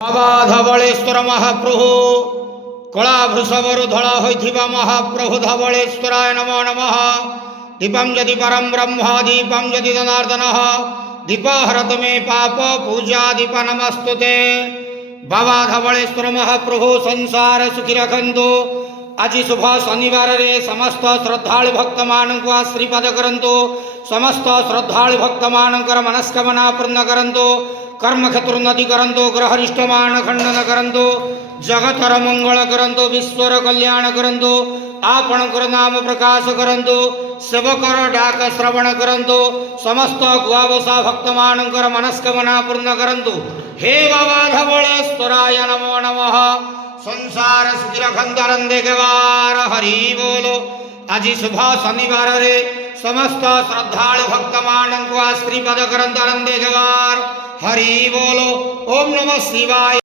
बाबा धवलेश्वर महाप्रभु कला भृषभरु धड़ा होइथिबा महाप्रभु धवलेश्वराय नमो नमः। दीपं यदि परम ब्रह्म दीपं यदि जनार्दन दीपहरत मे पाप पूजा दीप नमस्तुते। बाबा धवलेश्वर महाप्रभु संसार सुखी रखंतु। आज शुभ शनिवार रे समस्त श्रद्धालु भक्त मानक आशीर्वाद करंतु। समस्त श्रद्धालु भक्त मानकर मनस्कामना पूर्ण करंतु। कर्म क्षेत्र उन्नति करंतु। ग्रहरिष्टमान खंडन करंतु। जगतर मंगल करंतु। विश्वर कल्याण करंतु। आपणकर नाम प्रकाश करंतु। सेवकर डाक श्रवण करंतु। समस्त गुआवसा भक्त मानकर मनस्कामना पूर्ण करंतु। हे बाबा धवलेश्वराय नमो नमः। संसार सुखी रखंतु आनंदे गवार हरि बोलो। आज शुभ शनिवार रे समस्त श्रद्धालु भक्त मानक आशीर्वाद करंतु आनंदे गवार हरि बोलो। ओम नमः शिवाय।